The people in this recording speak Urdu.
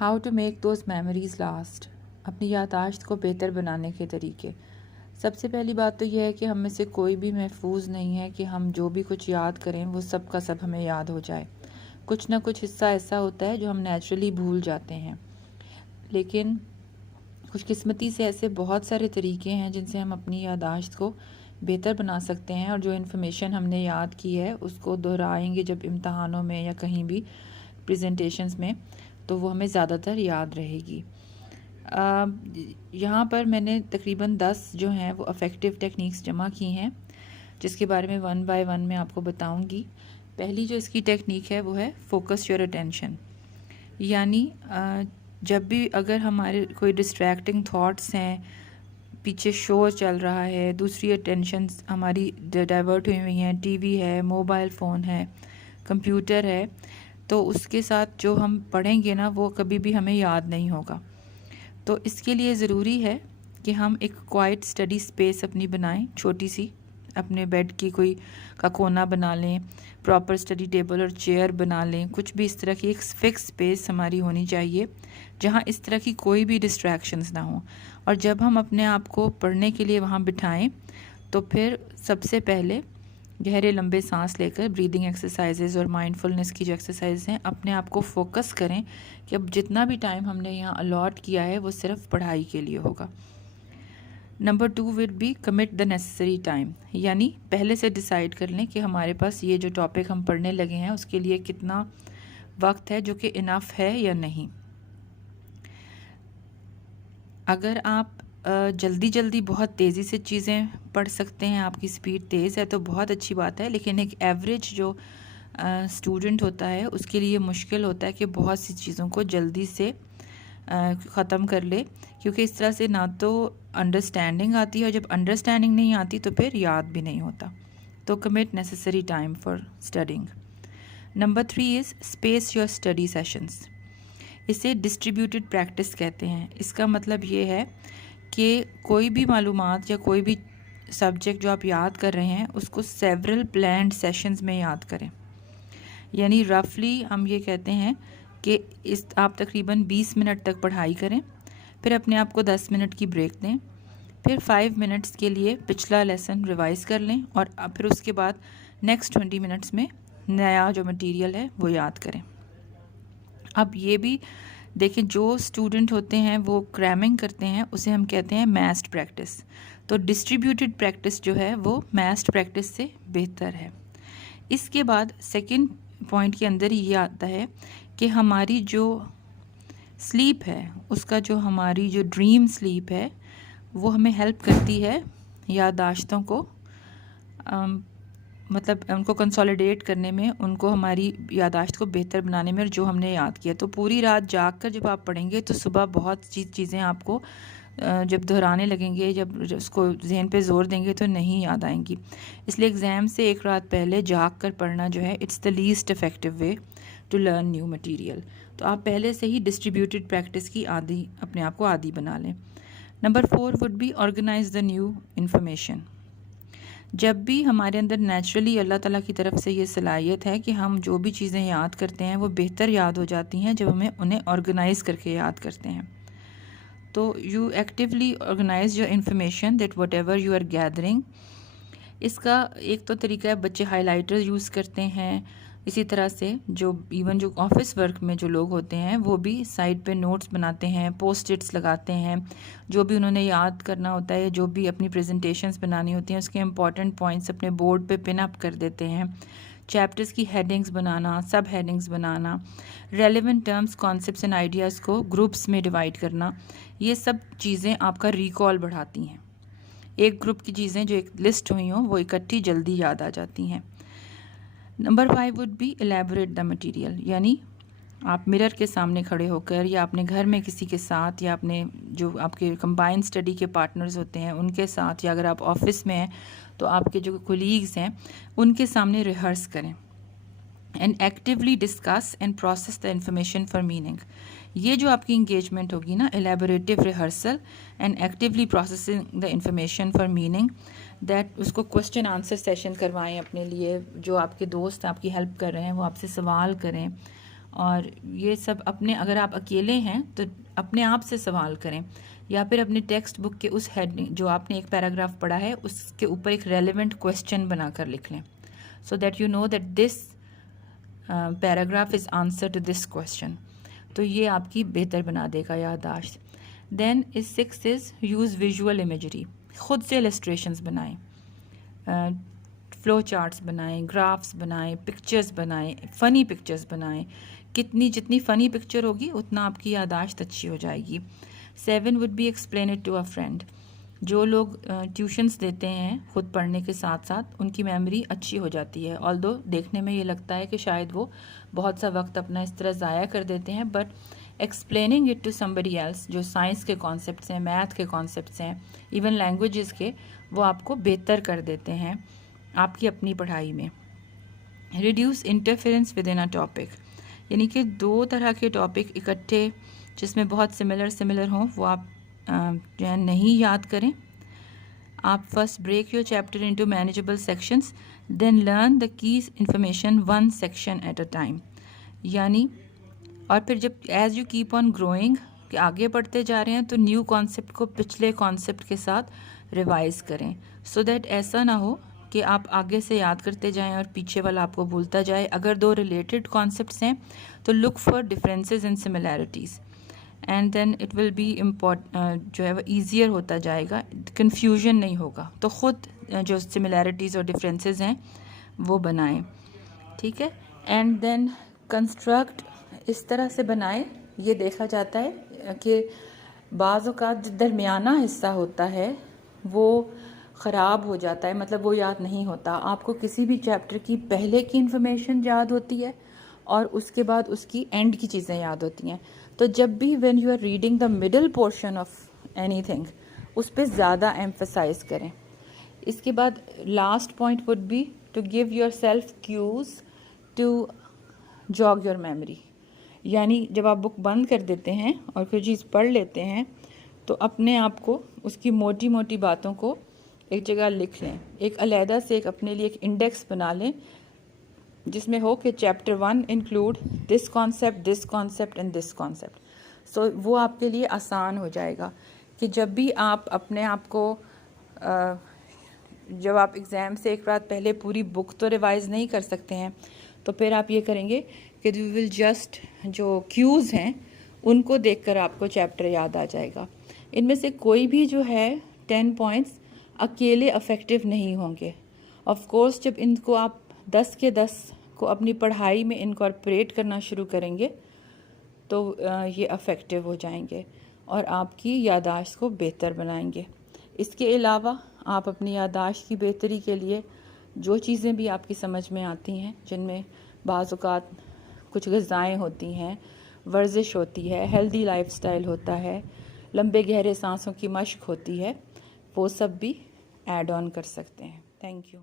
How to make those memories last, اپنی یادداشت کو بہتر بنانے کے طریقے۔ سب سے پہلی بات تو یہ ہے کہ ہم میں سے کوئی بھی محفوظ نہیں ہے کہ ہم جو بھی کچھ یاد کریں وہ سب کا سب ہمیں یاد ہو جائے۔ کچھ نہ کچھ حصہ ایسا ہوتا ہے جو ہم نیچرلی بھول جاتے ہیں، لیکن خوش قسمتی سے ایسے بہت سارے طریقے ہیں جن سے ہم اپنی یادداشت کو بہتر بنا سکتے ہیں، اور جو انفارمیشن ہم نے یاد کی ہے اس کو دہرائیں گے جب امتحانوں میں یا کہیں بھی پریزنٹیشنز میں، تو وہ ہمیں زیادہ تر یاد رہے گی۔ یہاں پر میں نے تقریباً 10 جو ہیں وہ افیکٹو ٹیکنیکس جمع کی ہیں، جس کے بارے میں 1 بائی 1 میں آپ کو بتاؤں گی۔ پہلی جو اس کی ٹیکنیک ہے وہ ہے فوکس یور اٹینشن، یعنی جب بھی اگر ہمارے کوئی ڈسٹریکٹنگ تھاٹس ہیں، پیچھے شو چل رہا ہے، دوسری اٹینشنز ہماری ڈائیورٹ ہوئی ہوئی ہیں، ٹی وی ہے، موبائل فون ہے، کمپیوٹر ہے، تو اس کے ساتھ جو ہم پڑھیں گے نا وہ کبھی بھی ہمیں یاد نہیں ہوگا۔ تو اس کے لیے ضروری ہے کہ ہم ایک کوائٹ اسٹڈی اسپیس اپنی بنائیں، چھوٹی سی، اپنے بیڈ کی کوئی کا کونا بنا لیں، پراپر اسٹڈی ٹیبل اور چیئر بنا لیں، کچھ بھی اس طرح کی ایک فکس اسپیس ہماری ہونی چاہیے جہاں اس طرح کی کوئی بھی ڈسٹریکشنز نہ ہوں۔ اور جب ہم اپنے آپ کو پڑھنے کے لیے وہاں بٹھائیں تو پھر سب سے پہلے گہرے لمبے سانس لے کر بریدنگ ایکسرسائزز اور مائنڈفلنس کی جو ایکسرسائز ہیں، اپنے آپ کو فوکس کریں کہ اب جتنا بھی ٹائم ہم نے یہاں الاٹ کیا ہے وہ صرف پڑھائی کے لیے ہوگا۔ Number 2 would be commit the necessary time, یعنی پہلے سے ڈیسائیڈ کر لیں کہ ہمارے پاس یہ جو ٹاپک ہم پڑھنے لگے ہیں اس کے لیے کتنا وقت ہے جو کہ انف ہے یا نہیں۔ اگر آپ جلدی بہت تیزی سے چیزیں پڑھ سکتے ہیں، آپ کی سپیڈ تیز ہے تو بہت اچھی بات ہے، لیکن ایک ایوریج جو اسٹوڈنٹ ہوتا ہے اس کے لیے مشکل ہوتا ہے کہ بہت سی چیزوں کو جلدی سے ختم کر لے، کیونکہ اس طرح سے نہ تو انڈرسٹینڈنگ آتی ہے، اور جب انڈرسٹینڈنگ نہیں آتی تو پھر یاد بھی نہیں ہوتا۔ تو commit necessary time for studying. Number 3 is space your study sessions, اسے ڈسٹریبیوٹیڈ پریکٹس کہتے ہیں۔ اس کا مطلب یہ ہے کہ کوئی بھی معلومات یا کوئی بھی سبجیکٹ جو آپ یاد کر رہے ہیں اس کو سیورل پلانڈ سیشنز میں یاد کریں، یعنی رفلی ہم یہ کہتے ہیں کہ آپ تقریباً 20 منٹ تک پڑھائی کریں، پھر اپنے آپ کو 10 منٹ کی بریک دیں، پھر 5 منٹس کے لیے پچھلا لیسن ریوائز کر لیں، اور پھر اس کے بعد نیکسٹ 20 منٹس میں نیا جو مٹیریل ہے وہ یاد کریں۔ اب یہ بھی دیکھیں، جو اسٹوڈنٹ ہوتے ہیں وہ کریمنگ کرتے ہیں اسے ہم کہتے ہیں میسڈ پریکٹس، تو ڈسٹریبیوٹیڈ پریکٹس جو ہے وہ میسڈ پریکٹس سے بہتر ہے۔ اس کے بعد سیکنڈ پوائنٹ کے اندر یہ آتا ہے کہ ہماری جو سلیپ ہے اس کا جو ہماری جو ڈریم سلیپ ہے وہ ہمیں ہیلپ کرتی ہے یادداشتوں کو مطلب ان کو کنسولیڈیٹ کرنے میں، ان کو ہماری یادداشت کو بہتر بنانے میں، اور جو ہم نے یاد کیا تو پوری رات جاگ کر جب آپ پڑھیں گے تو صبح بہت چیزیں آپ کو جب دہرانے لگیں گے، جب اس کو ذہن پہ زور دیں گے تو نہیں یاد آئیں گی۔ اس لیے ایگزام سے ایک رات پہلے جاگ کر پڑھنا جو ہے it's the least effective way to learn new material. تو آپ پہلے سے ہی ڈسٹریبیوٹیڈ پریکٹس کی اپنے آپ کو عادی بنا لیں۔ Number 4 would be organize the new information. جب بھی ہمارے اندر نیچرلی اللہ تعالیٰ کی طرف سے یہ صلاحیت ہے کہ ہم جو بھی چیزیں یاد کرتے ہیں وہ بہتر یاد ہو جاتی ہیں جب ہمیں انہیں آرگنائز کر کے یاد کرتے ہیں۔ تو you actually organize your information that whatever you are gathering. اس کا ایک تو طریقہ ہے، بچے ہائی لائٹر یوز کرتے ہیں، اسی طرح سے جو ایون جو آفس ورک میں جو لوگ ہوتے ہیں وہ بھی سائڈ پہ نوٹس بناتے ہیں، پوسٹ اٹس لگاتے ہیں، جو بھی انہوں نے یاد کرنا ہوتا ہے، جو بھی اپنی پریزنٹیشنز بنانی ہوتی ہیں اس کے امپورٹنٹ پوائنٹس اپنے بورڈ پہ پن اپ کر دیتے ہیں۔ چیپٹرز کی headings banana, sub headings banana, relevant terms, concepts and ideas کو گروپس میں ڈیوائڈ کرنا، یہ سب چیزیں آپ کا ریکال بڑھاتی ہیں۔ ایک گروپ کی چیزیں جو ایک لسٹ ہوئی ہوں وہ اکٹھی جلدی یاد آ جاتی ہیں۔ Number 5 would be elaborate the material, یعنی آپ مرر کے سامنے کھڑے ہو کر یا اپنے گھر میں کسی کے ساتھ یا اپنے جو آپ کے کمبائن اسٹڈی کے پارٹنرز ہوتے ہیں ان کے ساتھ، یا اگر آپ آفس میں ہیں تو آپ کے جو کولیگز ہیں ان کے سامنے ریہرس کریں، and actually discuss and process the information for meaning. یہ جو آپ کی انگیجمنٹ ہوگی نا، elaborative rehearsal and actually processing the information for meaning, that اس کو کوشچن آنسر سیشن کروائیں اپنے لیے، جو آپ کے دوست آپ کی ہیلپ کر رہے ہیں وہ آپ سے سوال کریں، اور یہ سب اپنے، اگر آپ اکیلے ہیں تو اپنے آپ سے سوال کریں، یا پھر اپنے ٹیکسٹ بک کے اس ہیڈنگ جو آپ نے ایک پیراگراف پڑھا ہے اس کے اوپر ایک ریلیونٹ کویسچن بنا کر لکھ لیں، so that you know that this paragraph is answer to this question. تو یہ آپ کی بہتر بنا دے گا یادداشت. Then is 6 is use visual imagery. خود سے السٹریشنز بنائیں، فلو چارٹس بنائیں، گرافس بنائیں، پکچرز بنائیں، فنی پکچرز بنائیں. جتنی فنی پکچر ہوگی اتنا آپ کی یادداشت اچھی ہو جائے گی. 7 would be explain it to a friend. جو لوگ ٹیوشنس دیتے ہیں خود پڑھنے کے ساتھ ساتھ ان کی میموری اچھی ہو جاتی ہے، although دیکھنے میں یہ لگتا ہے کہ شاید وہ بہت سا وقت اپنا اس طرح ضائع کر دیتے ہیں، but explaining it to somebody else جو سائنس کے کانسیپٹس ہیں، میتھ کے کانسیپٹس ہیں، ایون لینگویجز کے، وہ آپ کو بہتر کر دیتے ہیں آپ کی اپنی پڑھائی میں. Reduce interference with in a topic. یعنی کہ 2 طرح کے ٹاپک اکٹھے جس میں بہت سملر ہوں وہ آپ جو ہے نہیں یاد کریں. آپ first break your chapter into manageable sections, then learn the keys information 1 section at a time. یعنی اور پھر جب as you keep on growing کہ آگے بڑھتے جا رہے ہیں تو نیو کانسیپٹ کو پچھلے کانسیپٹ کے ساتھ ریوائز کریں، سو دیٹ ایسا نہ ہو کہ آپ آگے سے یاد کرتے جائیں اور پیچھے والا آپ کو بھولتا جائے. اگر 2 ریلیٹڈ کانسیپٹس ہیں تو look for differences and similarities, and then it will be جو ہے وہ ایزیئر ہوتا جائے گا، کنفیوژن نہیں ہوگا. تو خود جو سملیرٹیز اور ڈفرینسز ہیں وہ بنائیں، ٹھیک ہے. اینڈ دین کنسٹرکٹ اس طرح سے بنائیں. یہ دیکھا جاتا ہے کہ بعض اوقات جو درمیانہ حصہ ہوتا ہے وہ خراب ہو جاتا ہے، مطلب وہ یاد نہیں ہوتا. آپ کو کسی بھی چیپٹر کی پہلے کی انفارمیشن یاد ہوتی ہے اور اس کے بعد اس کی اینڈ کی چیزیں یاد ہوتی ہیں. تو جب بھی when you are reading the middle portion of اینی تھنگ اس پہ زیادہ ایمفسائز کریں. اس کے بعد last point would be to give yourself cues to jog your memory. یعنی جب آپ بک بند کر دیتے ہیں اور کوئی چیز پڑھ لیتے ہیں تو اپنے آپ کو اس کی موٹی موٹی باتوں کو ایک جگہ لکھ لیں، ایک علیحدہ سے ایک اپنے لیے ایک انڈیکس بنا لیں جس میں ہو کہ chapter 1 include this concept and this concept. So وہ آپ کے لیے آسان ہو جائے گا کہ جب بھی آپ اپنے آپ کو جب آپ ایگزام سے ایک رات پہلے پوری بک تو ریوائز نہیں کر سکتے ہیں تو پھر آپ یہ کریں گے کہ یو ول جسٹ جو کیوز ہیں ان کو دیکھ کر آپ کو چیپٹر یاد آ جائے گا. ان میں سے کوئی بھی جو ہے 10 پوائنٹس اکیلے افیکٹو نہیں ہوں گے. آف کورس جب ان کو آپ 10 کے 10 کو اپنی پڑھائی میں انکارپوریٹ کرنا شروع کریں گے تو یہ افیکٹو ہو جائیں گے اور آپ کی یادداشت کو بہتر بنائیں گے. اس کے علاوہ آپ اپنی یادداشت کی بہتری کے لیے جو چیزیں بھی آپ کی سمجھ میں آتی ہیں، جن میں بعض اوقات کچھ غذائیں ہوتی ہیں، ورزش ہوتی ہے، ہیلدی لائف سٹائل ہوتا ہے، لمبے گہرے سانسوں کی مشق ہوتی ہے، وہ سب بھی ایڈ آن کر سکتے ہیں. Thank you.